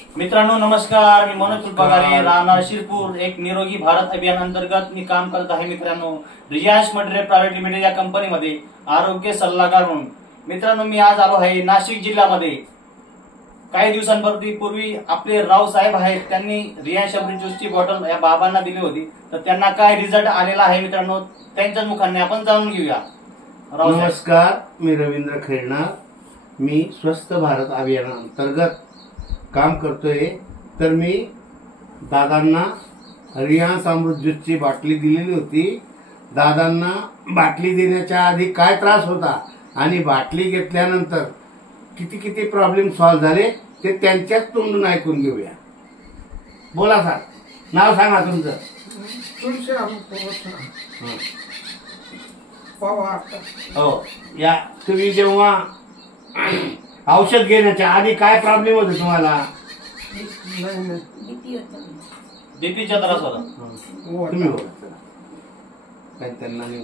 मित्रांनो नमस्कार, मी मनोज फुलपागारे, राहणार शिरपूर. एक निरोगी भारत अभियान अंतर्गत मी काम करत आहे. मित्रांनो, रियांश मटेरियल प्रायव्हेट लिमिटेड या कंपनीमध्ये आरोग्य सल्लागार म्हणून. मित्रांनो, मी आज आलो आहे नाशिक जिल्ह्यामध्ये. काही दिवसांपूर्वी आपले राव साहेब आहेत, त्यांनी रियांश अमृत ज्यूसची बॉटल या बाबांना दिली होती. तर त्यांना काय रिझल्ट आलेला आहे मित्रांनो, त्यांच्याच मुखाने आपण जाणून घेऊया. नमस्कार, मी रवींद्र खेळणार. मी स्वस्थ भारत अभियानाअंतर्गत काम करतोय. तर मी दादांना रियांश अमृत ज्यूसची बाटली दिलेली होती. दादांना बाटली देण्याच्या आधी काय त्रास होता आणि बाटली घेतल्यानंतर किती किती प्रॉब्लेम सॉल्व्ह झाले ते त्यांच्याच तोंडून ऐकून घेऊया. बोला सर, नाव सांगा तुमचं. हो, या तुम्ही जेव्हा औषध घेण्याच्या आधी काय प्रॉब्लेम होता तुम्हाला? बीपीचा त्रास होता. तुम्ही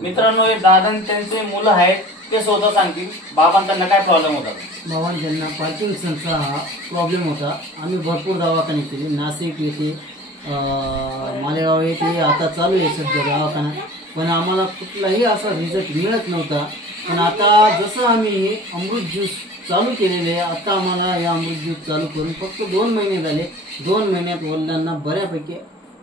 मित्रांनो, हे दादा त्यांचे मुलं आहेत, ते स्वतः सांगतील बाबांना त्यांना काय प्रॉब्लेम होता. बाबांना पार्किन्सनचा प्रॉब्लेम होता. आम्ही भरपूर दवाखाने केले, नाशिक येथे, मालेगाव येथे, आता चालू आहे सध्या दवाखाना, पण आम्हाला कुठलाही असा रिझल्ट मिळत नव्हता. पण आता जसं आम्ही हे अमृत ज्यूस चालू केलेले आहे, आता आम्हाला हे अमृत ज्यूस चालू करून फक्त 2 महिने झाले. 2 महिन्यात वडिलांना बऱ्यापैकी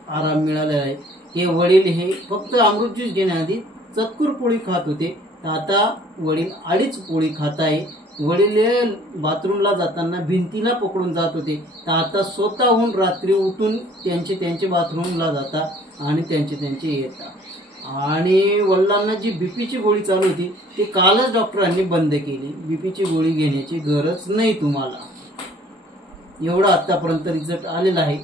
आराम मिळालेला आहे. हे वडील हे फक्त अमृत ज्यूस घेण्याआधी चतकुर पोळी खात होते, तर आता वडील 2.5 पोळी खात आहे. वडील बाथरूमला जाताना भिंतीला पकडून जात होते, तर आता स्वतःहून रात्री उठून त्यांचे बाथरूमला जातात आणि त्यांचे येतात. आणि वडिलांना जी बीपीची गोळी चालू होती ती कालच डॉक्टरांनी बंद केली. बीपीची गोळी घेण्याची गरज नाही तुम्हाला. एवढा आतापर्यंत रिझल्ट आलेला आहे.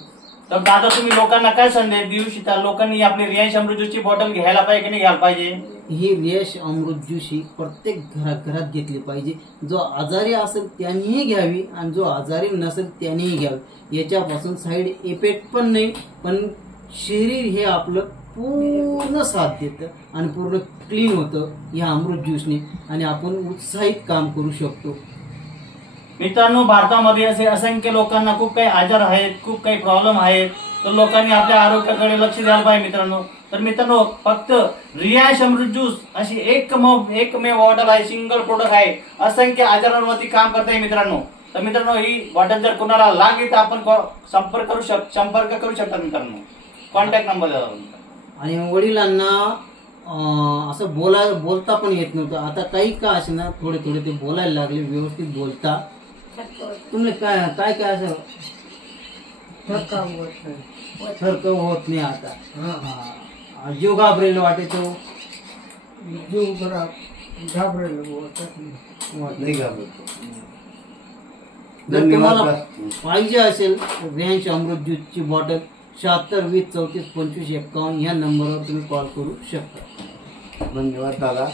तर दादा, तुम्ही लोकांना काय संदेश देऊ इच्छिता? लोकांनी आपली रियांश अमृत ज्यूसची बॉटल घ्यायला पाहिजे की नाही घ्यायला पाहिजे? ही रियांश अमृत ज्यूस ही प्रत्येक घरात घेतली पाहिजे. जो आजारी असेल त्यांनीही घ्यावी आणि जो आजारी नसेल त्यांनीही घ्यावी. याच्यापासून साईड इफेक्ट पण नाही, पण शरीर हे आपलं पूर्ण साथ देतं आणि पूर्ण क्लीन होतं या अमृत ज्यूसने, आणि आपण उत्साहित काम करू शकतो. मित्रांनो, भारतामध्ये असे असंख्य लोकांना खूप काही आजार आहेत, खूप काही प्रॉब्लेम आहेत. तर लोकांनी आपल्या आरोग्याकडे लक्ष द्यायला पाहिजे मित्रांनो. तर मित्रांनो, फक्त रियांश अमृत ज्यूस अशी एकमेव बॉटल आहे, सिंगल प्रोडक्ट आहे, असंख्य आजारांवरती काम करत आहे मित्रांनो. तर मित्रांनो, ही बॉटल जर कोणाला लागली तर आपण संपर्क करू शकता मित्रांनो. कॉन्टॅक्ट नंबर द्या. आणि वडिलांना असं बोलता पण येत नव्हतं. आता काही का असे ना थोडे ते बोलायला लागले, व्यवस्थित बोलता. तुम्ही काय असं थरक होत नाही. आता जीव घाबरेल वाटे, तो जीव घाबरेल नाही घाबरतो. जर तुम्हाला पाहिजे असेल रियांश अमृत ज्यूसची बॉटल 76 20 34 25 51 या नंबरवर तुम्ही कॉल करू शकता. धन्यवाद दादा.